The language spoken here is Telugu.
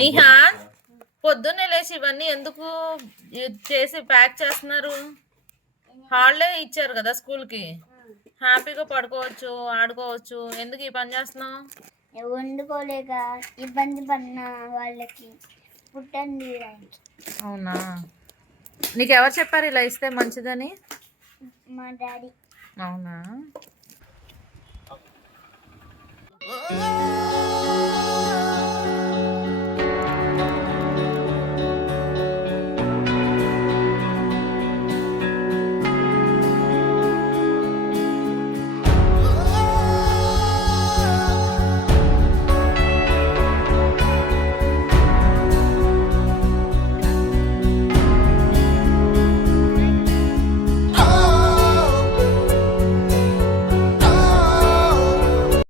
నిహాన్ పొద్దున్నే లేచి ఇవన్నీ ఎందుకు చేసి ప్యాక్ చేస్తున్నారు? హాలిడే ఇచ్చారు కదా స్కూల్కి, హ్యాపీగా పడుకోవచ్చు, ఆడుకోవచ్చు. ఎందుకు ఈ పని చేస్తున్నావు? వండుకోలేక ఇబ్బంది పడిన వాళ్ళకి పుట్టండి. అవునా, నీకు ఎవరు చెప్పారు ఇలా ఇస్తే మంచిదని? మా డాడీ. అవునా.